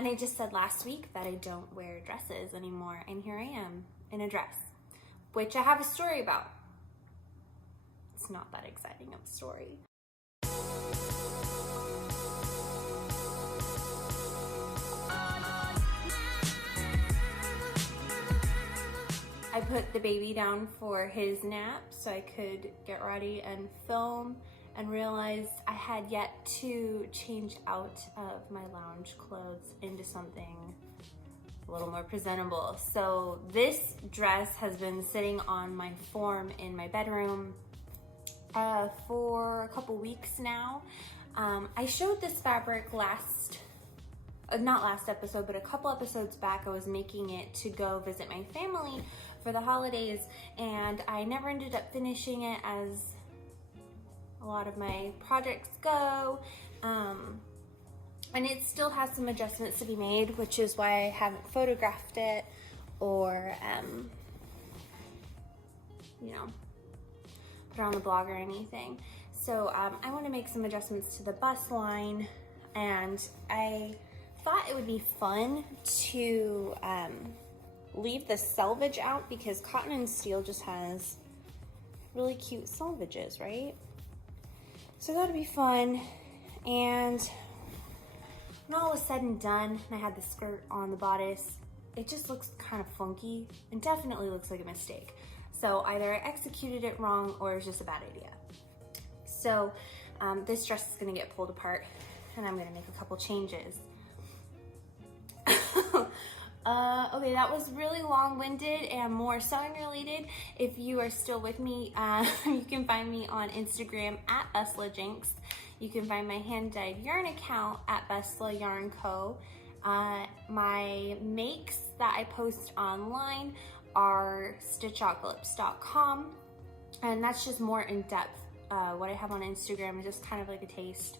And I just said last week that I don't wear dresses anymore, and here I am in a dress, which I have a story about. It's not that exciting of a story. I put the baby down for his nap so I could get ready and film, and realized I had yet to change out of my lounge clothes into something a little more presentable. So this dress has been sitting on my form in my bedroom for a couple weeks now. I showed this fabric not last episode, but a couple episodes back. I was making it to go visit my family for the holidays, and I never ended up finishing it, as a lot of my projects go. And it still has some adjustments to be made, which is why I haven't photographed it or, you know, put it on the blog or anything. So I want to make some adjustments to the bust line, and I thought it would be fun to leave the selvage out, because cotton and steel just has really cute selvages, right? So that'd be fun. And when all was said and done, and I had the skirt on the bodice, it just looks kind of funky and definitely looks like a mistake. So either I executed it wrong or it's just a bad idea. So this dress is gonna get pulled apart, and I'm gonna make a couple changes. Okay, that was really long-winded and more sewing related. If you are still with me, you can find me on Instagram at BABBLE. You can find my hand-dyed yarn account at Bestla Yarn Co. My makes that I post online are Stitchocalypse.com, and that's just more in-depth. What I have on Instagram is just kind of like a taste,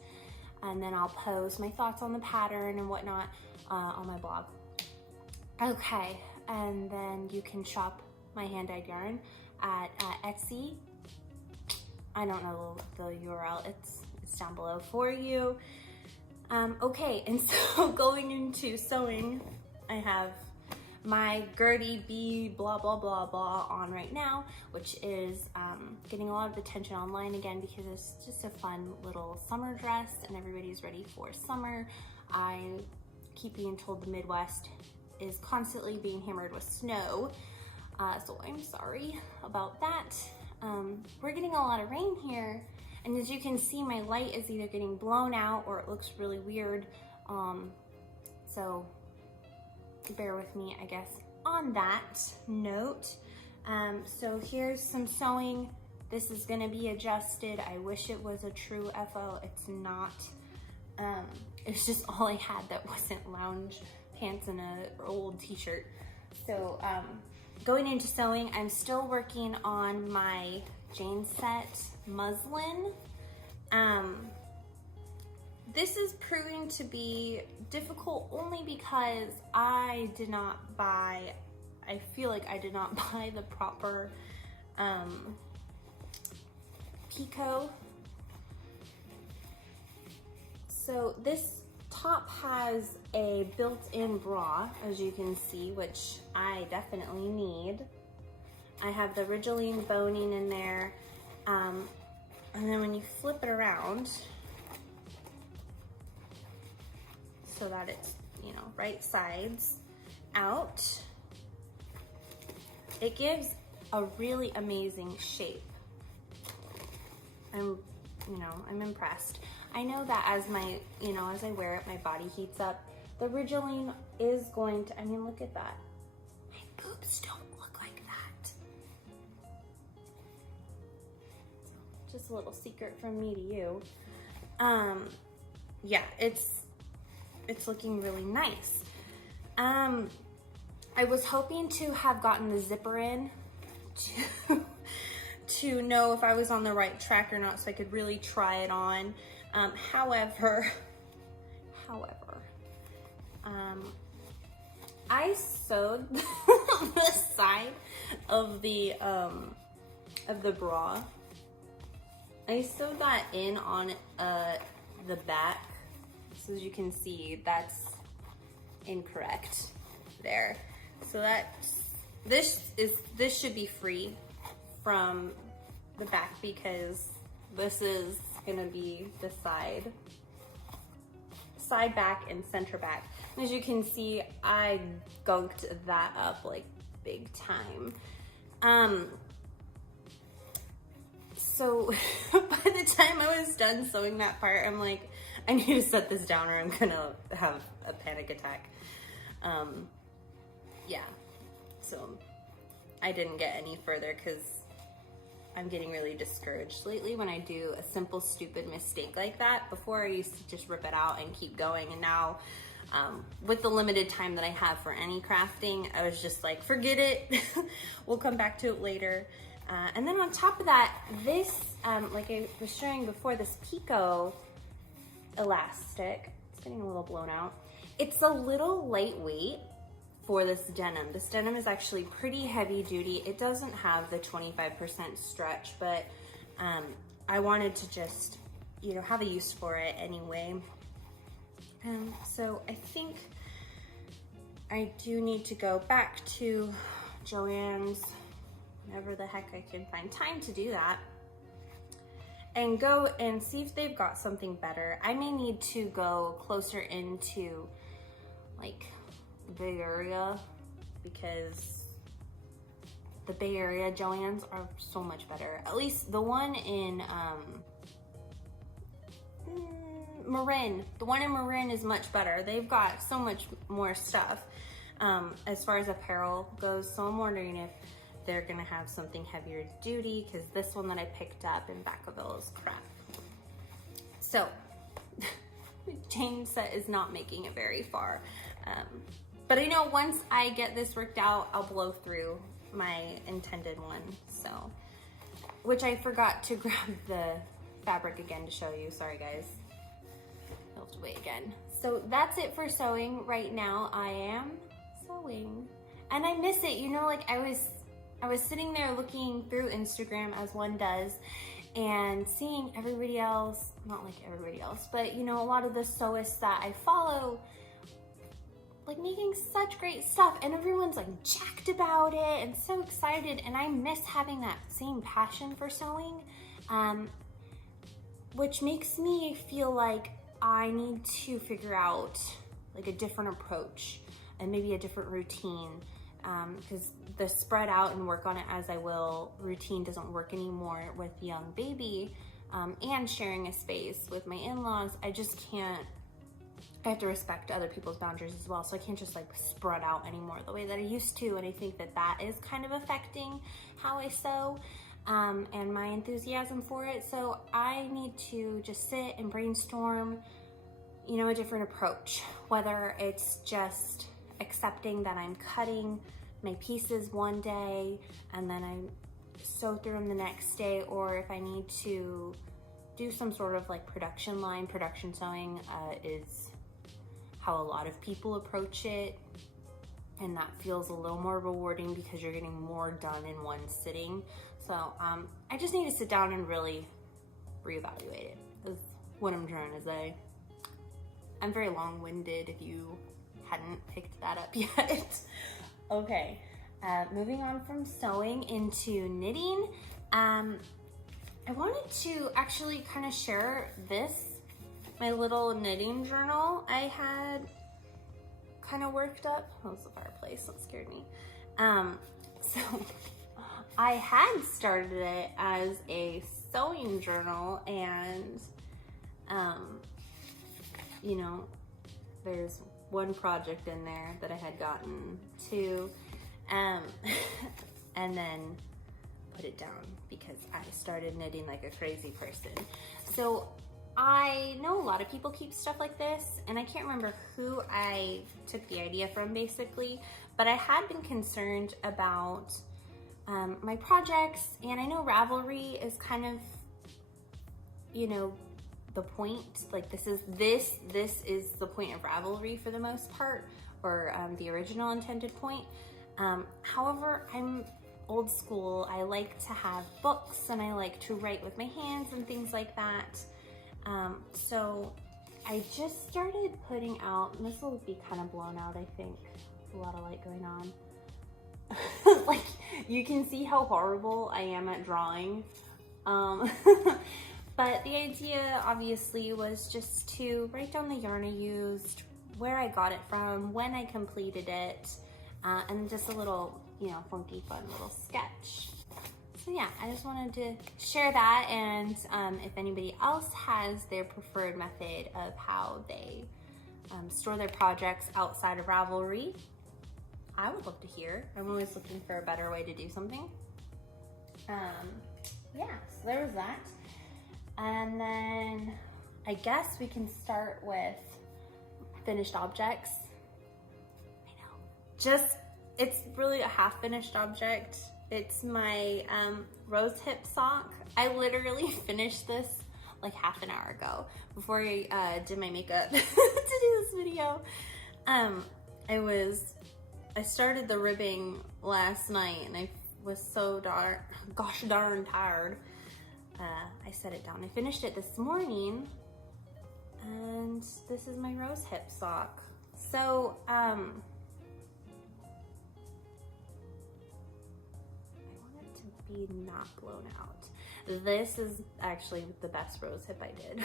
and then I'll post my thoughts on the pattern and whatnot on my blog. Okay, and then you can shop my hand-dyed yarn at Etsy. I don't know the URL, it's down below for you. Okay, and so going into sewing, I have my Gertie B blah blah blah blah on right now, which is getting a lot of attention online again because it's just a fun little summer dress and everybody's ready for summer. I keep being told the Midwest is constantly being hammered with snow, so I'm sorry about that. We're getting a lot of rain here, and as you can see, my light is either getting blown out or it looks really weird, so bear with me, I guess, on that note. So here's some sewing. This is gonna be adjusted. I wish it was a true FO, it's not. It's just all I had that wasn't lounge pants and an old t-shirt. So going into sewing, I'm still working on my Jane set muslin. This is proving to be difficult only because I did not buy, I feel like I did not buy the proper picot. So this top has a built-in bra, as you can see, which I definitely need. I have the Ridgeline boning in there, and then when you flip it around so that it's, you know, right sides out, it gives a really amazing shape. I'm impressed. I know that as as I wear it, my body heats up. The Ridgeline is going to, I mean, look at that. My boobs don't look like that. Just a little secret from me to you. Yeah, it's looking really nice. I was hoping to have gotten the zipper in to know if I was on the right track or not, so I could really try it on. However, I sewed the side of the bra. I sewed that in on the back, so as you can see, that's incorrect there. So this should be free from the back because this is gonna be the side back and center back. And as you can see, I gunked that up like big time. So by the time I was done sewing that part, I'm like, I need to set this down or I'm gonna have a panic attack. Yeah, so I didn't get any further because I'm getting really discouraged lately when I do a simple, stupid mistake like that. Before I used to just rip it out and keep going, and now with the limited time that I have for any crafting, I was just like, forget it. We'll come back to it later. And then on top of that, this, like I was showing before, this Pico elastic, it's getting a little blown out. It's a little lightweight for this denim. This denim is actually pretty heavy duty. It doesn't have the 25% stretch, but I wanted to just, you know, have a use for it anyway. So I think I do need to go back to Joann's, whenever the heck I can find time to do that, and go and see if they've got something better. I may need to go closer into like the Bay Area because the Bay Area Joann's are so much better. At least the one in Marin. The one in Marin is much better. They've got so much more stuff as far as apparel goes. So I'm wondering if they're gonna have something heavier duty because this one that I picked up in Vacaville is crap. So chain set is not making it very far. But I know once I get this worked out, I'll blow through my intended one. So, which I forgot to grab the fabric again to show you. Sorry guys. I'll have to wait again. So that's it for sewing. Right now I am sewing. And I miss it, you know, like I was sitting there looking through Instagram as one does and seeing everybody else, not like everybody else, but you know, a lot of the sewists that I follow like making such great stuff and everyone's like jacked about it and so excited, and I miss having that same passion for sewing, which makes me feel like I need to figure out like a different approach and maybe a different routine, because the spread out and work on it as I will routine doesn't work anymore with young baby, and sharing a space with my in-laws. I just can't, I have to respect other people's boundaries as well, so I can't just like spread out anymore the way that I used to, and I think that that is kind of affecting how I sew and my enthusiasm for it. So I need to just sit and brainstorm, you know, a different approach, whether it's just accepting that I'm cutting my pieces one day and then I sew through them the next day, or if I need to do some sort of like production line. Production sewing is how a lot of people approach it, and that feels a little more rewarding because you're getting more done in one sitting. So I just need to sit down and really reevaluate it, is what I'm trying to say. I'm very long-winded if you hadn't picked that up yet. Okay, moving on from sewing into knitting. I wanted to actually kind of share this, my little knitting journal I had kind of worked up. Oh, it's the fireplace, that scared me. So I had started it as a sewing journal, and you know, there's one project in there that I had gotten to, and then put it down because I started knitting like a crazy person. So I know a lot of people keep stuff like this, and I can't remember who I took the idea from basically, but I had been concerned about my projects, and I know Ravelry is kind of, you know, the point, like this is the point of Ravelry for the most part, or the original intended point. However, I'm old school. I like to have books and I like to write with my hands and things like that. So I just started putting out, and this will be kind of blown out, I think. A lot of light going on. Like, you can see how horrible I am at drawing. But the idea, obviously, was just to write down the yarn I used, where I got it from, when I completed it, and just a little, you know, funky, fun little sketch. So yeah, I just wanted to share that, and if anybody else has their preferred method of how they store their projects outside of Ravelry, I would love to hear. I'm always looking for a better way to do something. Yeah, so there was that. And then I guess we can start with finished objects. I know, it's really a half finished object. It's my Rosehip sock. I literally finished this like half an hour ago before I did my makeup to do this video. I started the ribbing last night and I was so gosh darn tired. I set it down. I finished it this morning, and this is my Rosehip sock. So, I want it to be not blown out. This is actually the best Rosehip I did.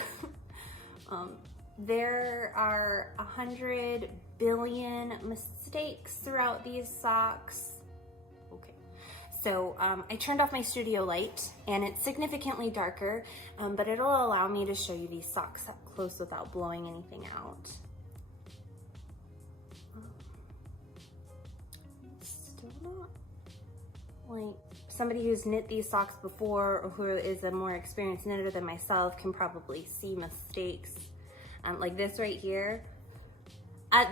There are 100 billion mistakes throughout these socks. Okay, so I turned off my studio light and it's significantly darker, but it'll allow me to show you these socks up close without blowing anything out. Still not, like, somebody who's knit these socks before or who is a more experienced knitter than myself can probably see mistakes. Like this right here.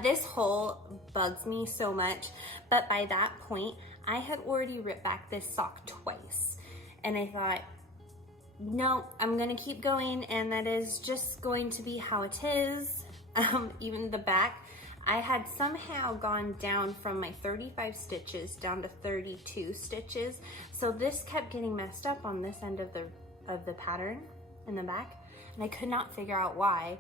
This hole bugs me so much, but by that point, I had already ripped back this sock twice. And I thought, no, I'm gonna keep going, and that is just going to be how it is. Even the back, I had somehow gone down from my 35 stitches down to 32 stitches. So this kept getting messed up on this end of the pattern in the back, and I could not figure out why.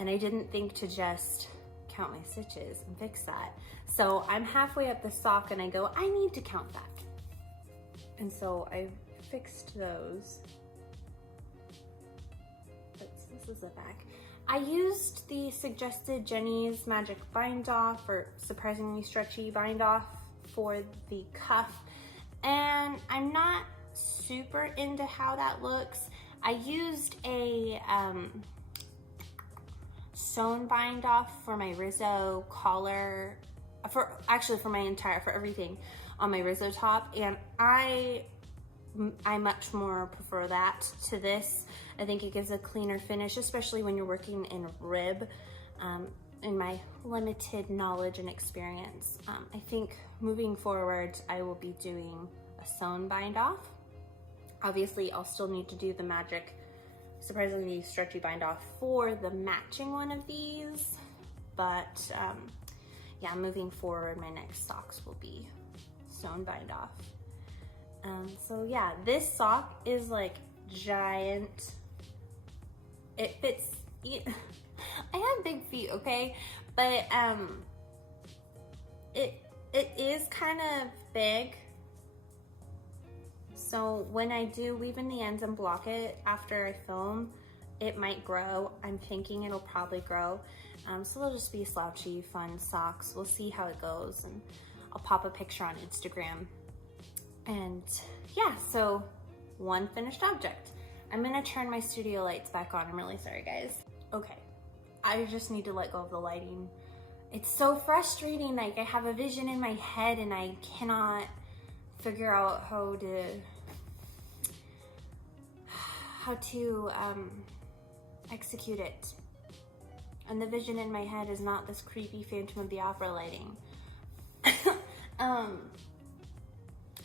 And I didn't think to just count my stitches and fix that. So I'm halfway up the sock and I go, I need to count that. And so I fixed those. This is the back. I used the suggested Jenny's Magic Bind Off, or surprisingly stretchy bind off, for the cuff. And I'm not super into how that looks. I used a sewn bind off for my Rizzo collar, for everything on my Rizzo top, and I much more prefer that to this. I think it gives a cleaner finish, especially when you're working in rib. In my limited knowledge and experience, I think moving forward I will be doing a sewn bind off. Obviously I'll still need to do the magic surprisingly stretchy bind off for the matching one of these, but yeah, moving forward my next socks will be sewn bind off. So yeah, this sock is like giant. It fits. I have big feet, okay, but it is kind of big. So when I do weave in the ends and block it after I film, it might grow. I'm thinking it'll probably grow. So they'll just be slouchy, fun socks. We'll see how it goes, and I'll pop a picture on Instagram. And yeah, so one finished object. I'm gonna turn my studio lights back on. I'm really sorry, guys. Okay, I just need to let go of the lighting. It's so frustrating. Like, I have a vision in my head and I cannot figure out how to execute it. And the vision in my head is not this creepy Phantom of the Opera lighting.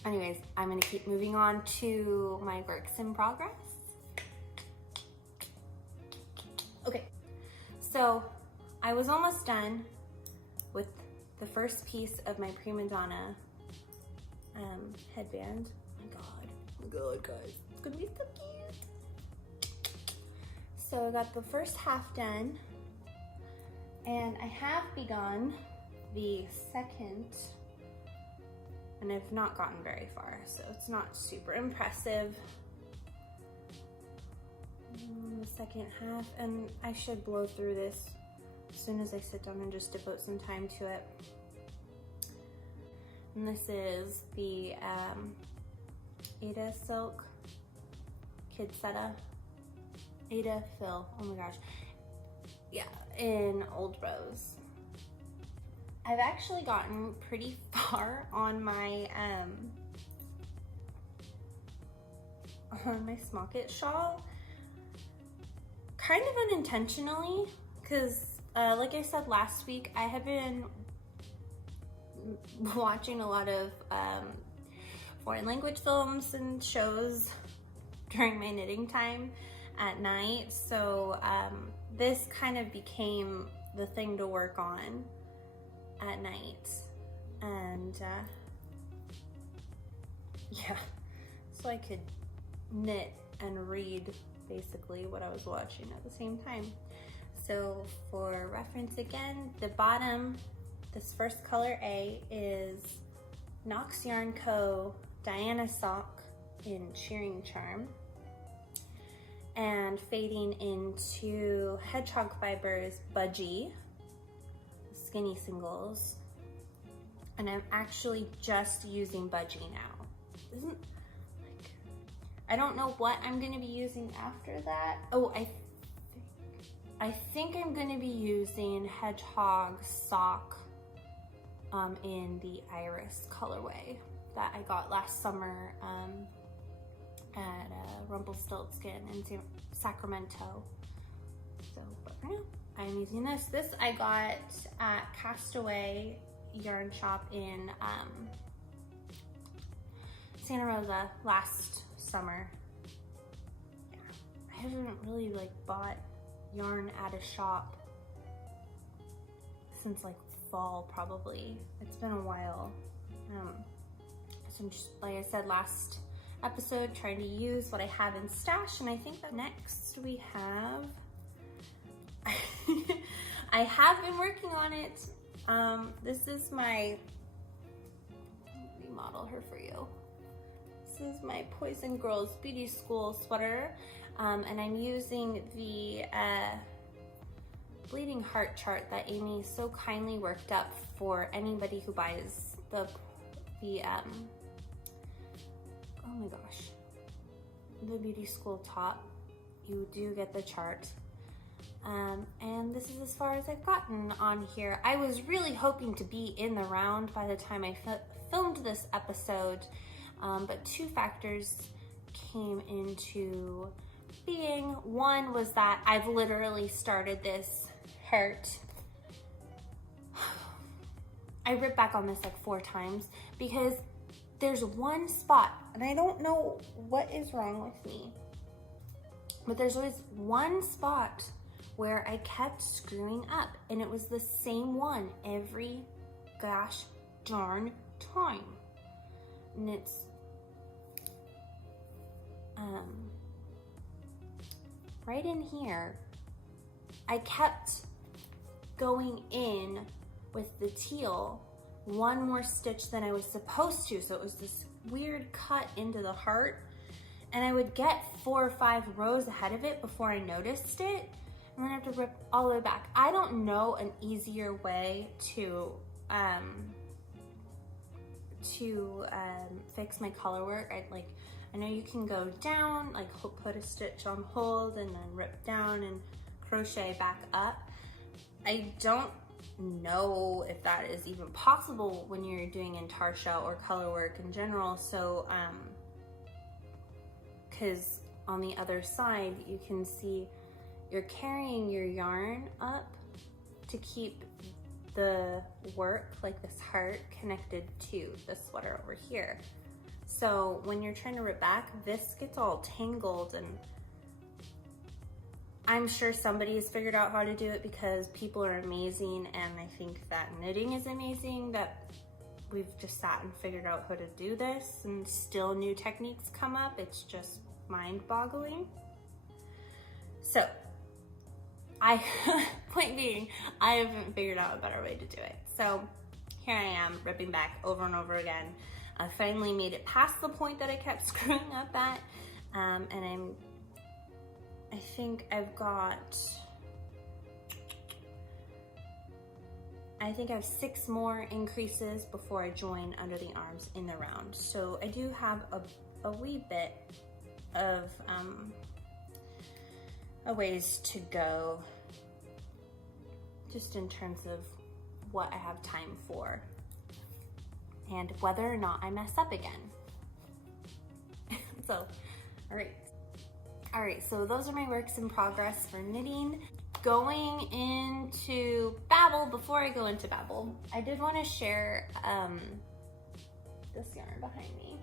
Anyways, I'm gonna keep moving on to my works in progress. Okay, so I was almost done with the first piece of my prima donna headband. Oh my god, guys, it's gonna be so cute. So I got the first half done, And I have begun the second, and I've not gotten very far, so it's not super impressive. The second half, and I should blow through this as soon as I sit down and just devote some time to it. And this is the Ada Silk Kidsetta Ada Fill, oh my gosh, yeah, in Old Rose. I've actually gotten pretty far on my Smock shawl, kind of unintentionally, because like I said last week, I have been watching a lot of foreign language films and shows during my knitting time at night, so this kind of became the thing to work on at night, and yeah, so I could knit and read basically what I was watching at the same time. So for reference again, the bottom, this first color A is Knox Yarn Co. Diana Sock in Cheering Charm, and fading into Hedgehog Fibers Budgie Skinny Singles, and I'm actually just using Budgie now. I don't know what I'm gonna be using after that. Oh, I think I'm gonna be using Hedgehog Sock in the Iris colorway that I got last summer at Rumpelstiltskin in Sacramento. So, but for now, I'm using this. This I got at Castaway Yarn Shop in Santa Rosa last summer. Yeah, I haven't really like bought yarn at a shop since like fall probably. It's been a while. So I'm just, like I said last episode, trying to use what I have in stash, and I think that next we have I have been working on it. This is my, let me model her for you. This is my Poisongrrls Beauty School sweater, and I'm using the Bleeding Heart chart that Amy so kindly worked up for anybody who buys the oh my gosh, the Beauty School top. You do get the chart. And this is as far as I've gotten on here. I was really hoping to be in the round by the time I filmed this episode, but two factors came into being. One was that I've literally started this heart. I ripped back on this like 4 times because there's one spot, and I don't know what is wrong with me, but there's always one spot where I kept screwing up, and it was the same one every gosh darn time. And it's right in here. I kept going in with the teal one more stitch than I was supposed to, so it was this weird cut into the heart, and I would get 4 or 5 rows ahead of it before I noticed it, and then I have to rip all the way back. I don't know an easier way to fix my color work. I know you can go down, like put a stitch on hold and then rip down and crochet back up. I don't know if that is even possible when you're doing intarsia or color work in general. So, because on the other side, you can see you're carrying your yarn up to keep the work, like this heart, connected to the sweater over here. So when you're trying to rip back, this gets all tangled, and I'm sure somebody has figured out how to do it because people are amazing, and I think that knitting is amazing that we've just sat and figured out how to do this, and still new techniques come up. It's just mind-boggling. So point being, I haven't figured out a better way to do it. So here I am ripping back over and over again. I finally made it past the point that I kept screwing up at, and I think I have 6 more increases before I join under the arms in the round. So I do have a wee bit of a ways to go, just in terms of what I have time for and whether or not I mess up again. So, all right, so those are my works in progress for knitting. Going into BABBLE, before I go into BABBLE, I did want to share this yarn behind me.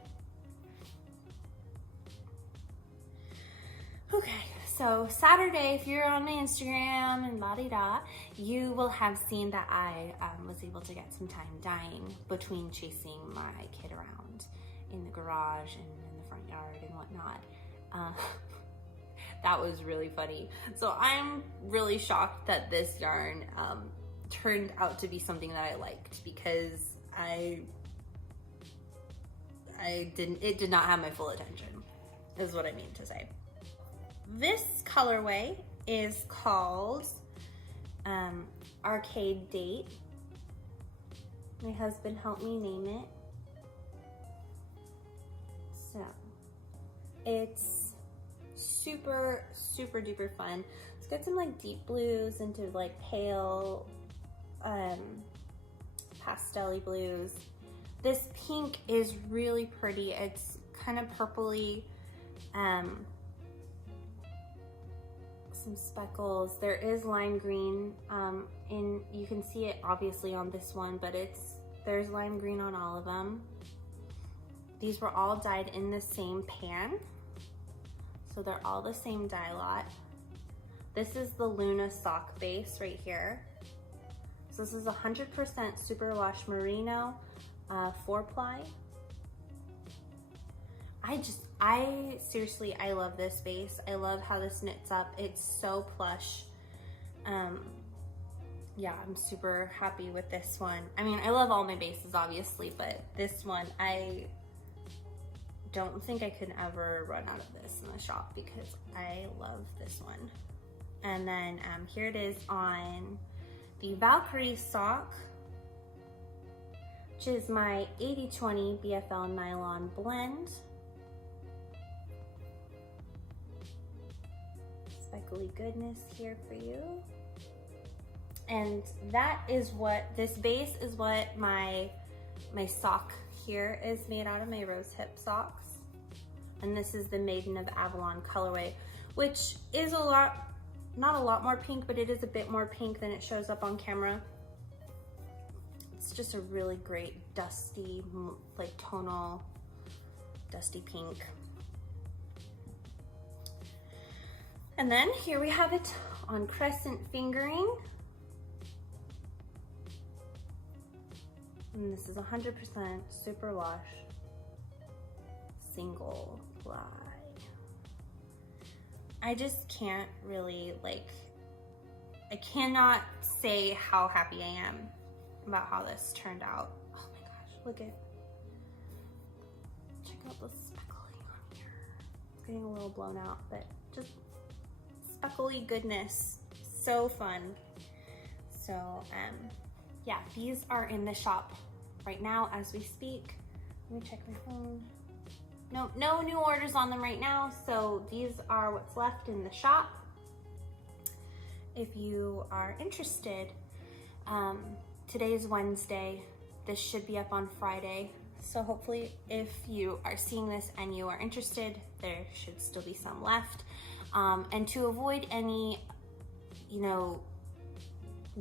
Okay, so Saturday, if you're on my Instagram and la-di-da, you will have seen that I was able to get some time dyeing between chasing my kid around in the garage and in the front yard and whatnot. That was really funny. So I'm really shocked that this yarn turned out to be something that I liked, because it did not have my full attention, is what I mean to say. This colorway is called Arcade Date. My husband helped me name it. So it's super, super duper fun. It's got some like deep blues into like pale pastel-y blues. This pink is really pretty. It's kind of purpley, some speckles. There is lime green, and you can see it obviously on this one, but there's lime green on all of them. These were all dyed in the same pan, so they're all the same dye lot. This is the Luna sock base right here. So this is 100% superwash merino 4-ply. Seriously, I love this base. I love how this knits up. It's so plush. Yeah, I'm super happy with this one. I mean, I love all my bases, obviously, but this one, I don't think I could ever run out of this in the shop, because I love this one. And then here it is on the Valkyrie sock, which is my 80/20 BFL nylon blend. Speckly goodness here for you. And that is what, this base is what my sock here is made out of, my Rosehip socks. And this is the Maiden of Avalon colorway, which is not a lot more pink, but it is a bit more pink than it shows up on camera. It's just a really great dusty, like tonal, dusty pink. And then here we have it on crescent fingering. And this is 100% superwash single ply. I just can't really, I cannot say how happy I am about how this turned out. Oh my gosh, check out the speckling on here. It's getting a little blown out, but just speckly goodness, so fun. So yeah, these are in the shop right now as we speak. Let me check my phone. No new orders on them right now, so these are what's left in the shop. If you are interested, today is Wednesday. This should be up on Friday. So hopefully if you are seeing this and you are interested, there should still be some left. And to avoid any,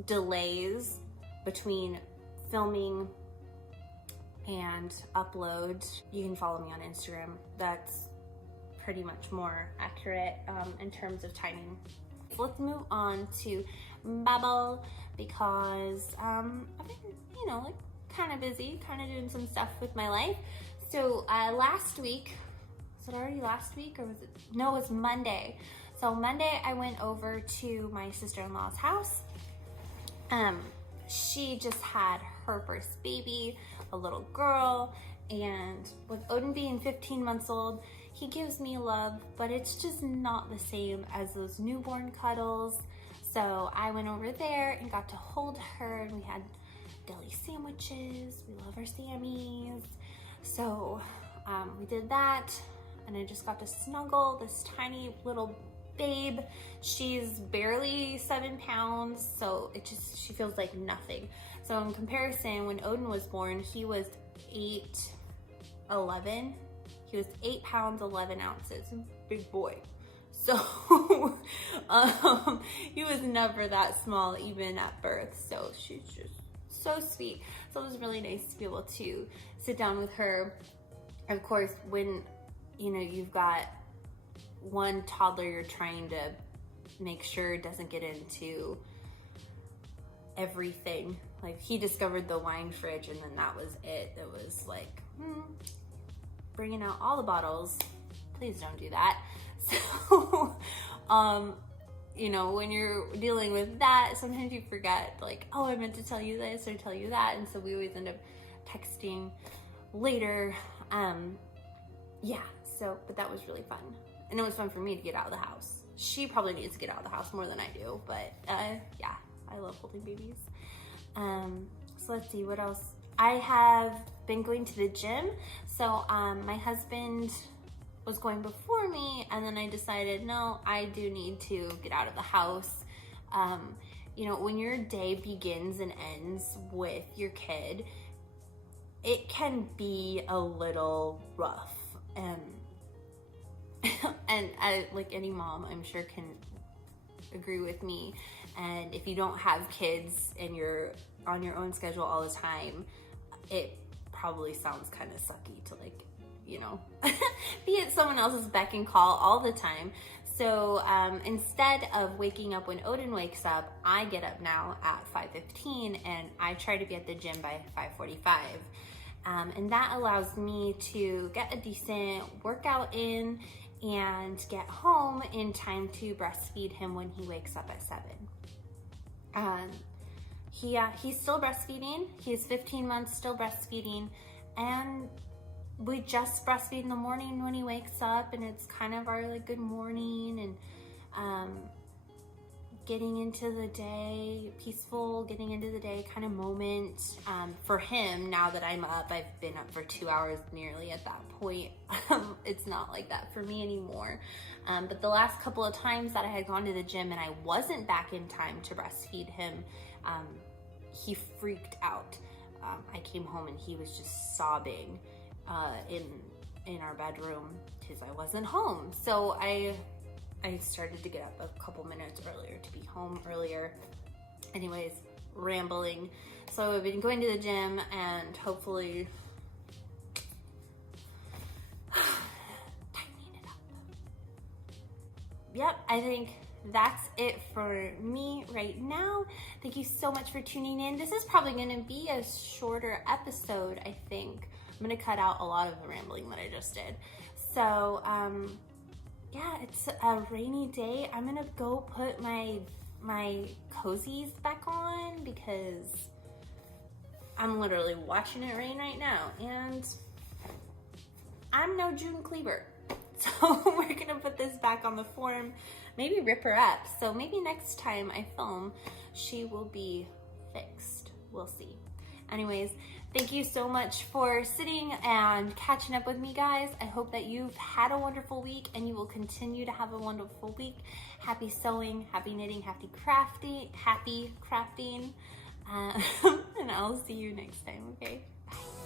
delays between filming and upload, you can follow me on Instagram. That's pretty much more accurate in terms of timing. Let's move on to BABBLE, because I've been, kind of busy, kind of doing some stuff with my life. So last week, was it already last week, or was it? No, it was Monday. So Monday I went over to my sister-in-law's house. She just had her first baby, a little girl, and with Odin being 15 months old, he gives me love, but it's just not the same as those newborn cuddles. So I went over there and got to hold her, and we had deli sandwiches. We love our Sammies. So we did that, and I just got to snuggle this tiny little babe. She's barely 7 pounds, so she feels like nothing. So in comparison, when Odin was born, he was 8'11". He was 8 pounds 11 ounces, big boy. So he was never that small even at birth. So she's just so sweet. So it was really nice to be able to sit down with her. Of course, when you've got one toddler, you're trying to make sure it doesn't get into everything. Like, he discovered the wine fridge, and then that was it. It was like, bringing out all the bottles. Please don't do that. So, when you're dealing with that, sometimes you forget, like, oh, I meant to tell you this or tell you that. And so we always end up texting later. But that was really fun. And it was fun for me to get out of the house. She probably needs to get out of the house more than I do, but yeah, I love holding babies. So let's see, what else? I have been going to the gym. So my husband was going before me, and then I decided, no, I do need to get out of the house. When your day begins and ends with your kid, it can be a little rough. And like any mom, I'm sure can agree with me. And if you don't have kids and you're on your own schedule all the time, it probably sounds kind of sucky to be at someone else's beck and call all the time. So instead of waking up when Odin wakes up, I get up now at 5:15, and I try to be at the gym by 5:45. And that allows me to get a decent workout in and get home in time to breastfeed him when he wakes up at 7. He's still breastfeeding. He's 15 months, still breastfeeding. And we just breastfeed in the morning when he wakes up, and it's kind of our like good morning and getting into the day, peaceful, getting into the day kind of moment. For him, now that I'm up, I've been up for 2 hours nearly at that point. It's not like that for me anymore. But the last couple of times that I had gone to the gym and I wasn't back in time to breastfeed him, he freaked out. I came home and he was just sobbing in our bedroom because I wasn't home. So I started to get up a couple minutes earlier to be home earlier. Anyways, rambling. So I've been going to the gym and hopefully tightening it up. Yep, I think that's it for me right now. Thank you so much for tuning in. This is probably gonna be a shorter episode, I think. I'm gonna cut out a lot of the rambling that I just did. So, yeah, it's a rainy day. I'm gonna go put my cozies back on because I'm literally watching it rain right now, and I'm no June Cleaver. So we're gonna put this back on the form, maybe rip her up. So maybe next time I film, she will be fixed. We'll see. Anyways, thank you so much for sitting and catching up with me, guys. I hope that you've had a wonderful week and you will continue to have a wonderful week. Happy sewing, happy knitting, happy crafting. And I'll see you next time, okay? Bye.